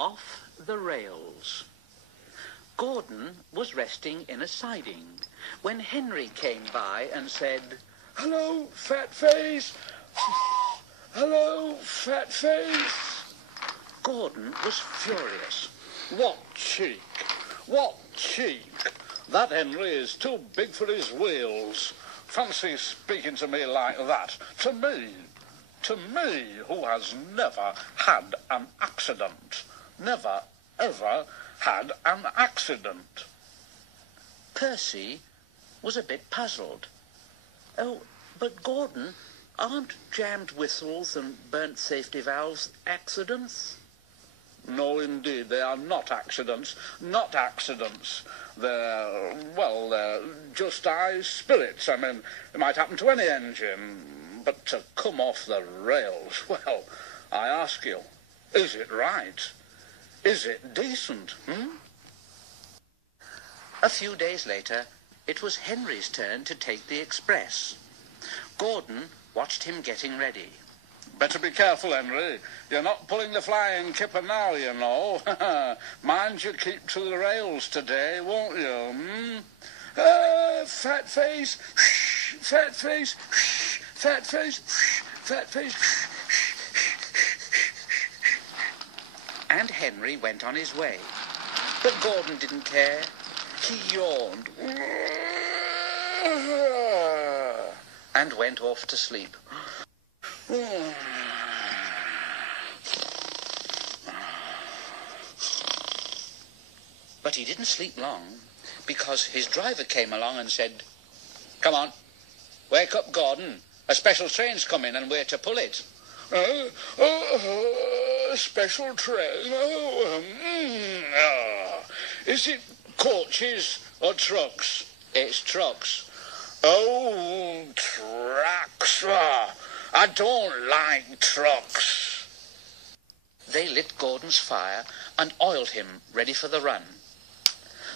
Off the rails. Gordon was resting in a siding when Henry came by and said, "Hello, fat face! Hello, fat face!" Gordon was furious. What cheek! What cheek! That Henry is too big for his wheels. Fancy speaking to me like that. To me, who has never had an accident. Never, ever had an accident. Percy was a bit puzzled. Oh, but Gordon, aren't jammed whistles and burnt safety valves accidents? No, indeed, they are not accidents. Not accidents. They're just high spirits. I mean, it might happen to any engine. But to come off the rails, well, I ask you, is it right? Is it decent, A few days later, it was Henry's turn to take the express. Gordon watched him getting ready. Better be careful, Henry. You're not pulling the flying kipper now, you know. Mind you keep to the rails today, won't you, fat face, fat face, fat face, fat face. And Henry went on his way. But Gordon didn't care. He yawned and went off to sleep. But he didn't sleep long, because his driver came along and said, "Come on, wake up, Gordon. A special train's coming and we're to pull it." Special train? Is it coaches or trucks? It's trucks. Oh, trucks. I don't like trucks. They lit Gordon's fire and oiled him ready for the run.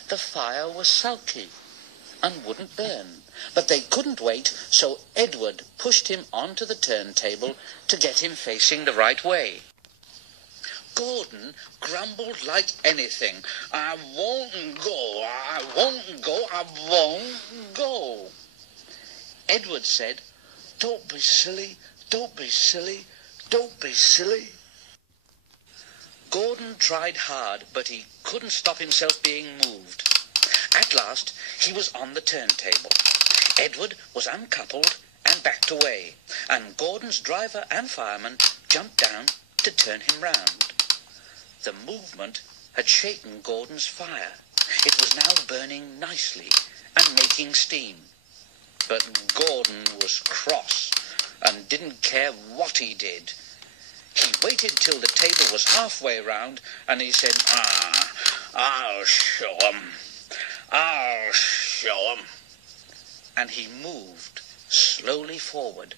The fire was sulky and wouldn't burn, but they couldn't wait, so Edward pushed him onto the turntable to get him facing the right way. Gordon grumbled like anything. "I won't go, I won't go, I won't go." Edward said, "Don't be silly, don't be silly, don't be silly." Gordon tried hard, but he couldn't stop himself being moved. At last, he was on the turntable. Edward was uncoupled and backed away, and Gordon's driver and fireman jumped down to turn him round. The movement had shaken Gordon's fire. It was now burning nicely and making steam. But Gordon was cross and didn't care what he did. He waited till the table was halfway round, and he said, I'll show 'em. I'll show 'em." And he moved slowly forward.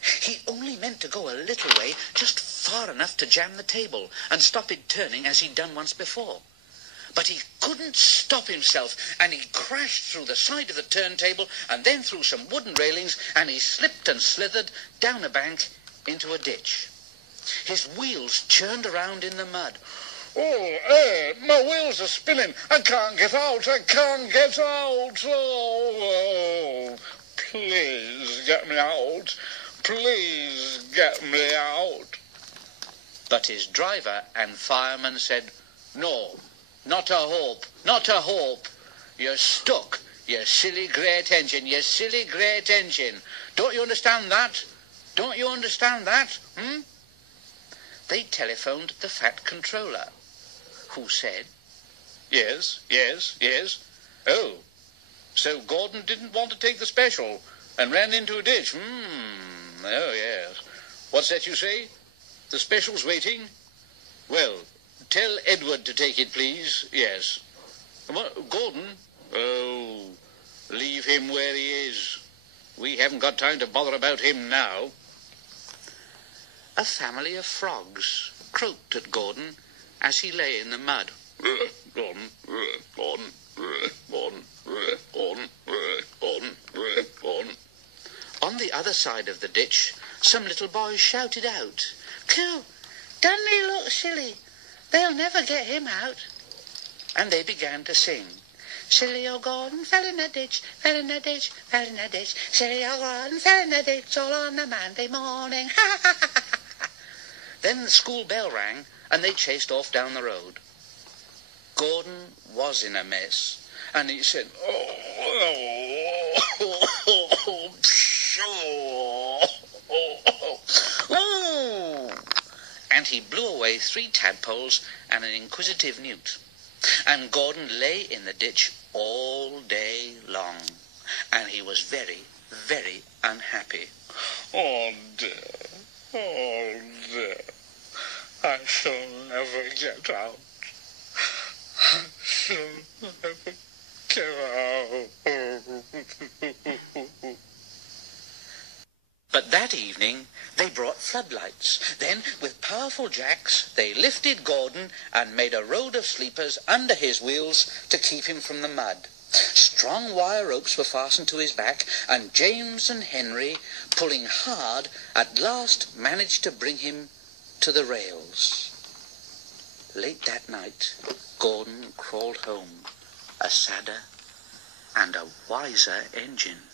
He only meant to go a little way, just far enough to jam the table and stop it turning as he'd done once before. But he couldn't stop himself, and he crashed through the side of the turntable and then through some wooden railings, and he slipped and slithered down a bank into a ditch. His wheels churned around in the mud. "Oh, my wheels are spinning. I can't get out. I can't get out. Oh, please get me out. Please get me out." But his driver and fireman said, "No, not a hope, not a hope. You're stuck, you silly great engine, you silly great engine. Don't you understand that? Don't you understand that, They telephoned the Fat Controller, who said, "Yes, yes, yes. Oh, so Gordon didn't want to take the special and ran into a ditch. Oh, yes. What's that you say? The special's waiting? Well, tell Edward to take it, please. Yes. What, Gordon? Oh, leave him where he is. We haven't got time to bother about him now." A family of frogs croaked at Gordon as he lay in the mud. Gordon, Gordon, Gordon, Gordon, Gordon, Gordon. On the other side of the ditch, some little boys shouted out, "Cow, doesn't he look silly? They'll never get him out. And they began to sing. Silly old Gordon fell in a ditch, fell in a ditch, fell in a ditch. Silly old Gordon fell in a ditch all on a Monday morning. Ha ha ha ha ha. Then the school bell rang and they chased off down the road. Gordon was in a mess and he said, and he blew away 3 tadpoles and an inquisitive newt. And Gordon lay in the ditch all day long, and he was very, very unhappy. Oh dear, I shall never get out. I shall never get out. But that evening they brought floodlights. Then, with powerful jacks, they lifted Gordon and made a road of sleepers under his wheels to keep him from the mud. Strong wire ropes were fastened to his back, and James and Henry, pulling hard, at last managed to bring him to the rails. Late that night, Gordon crawled home, a sadder and a wiser engine.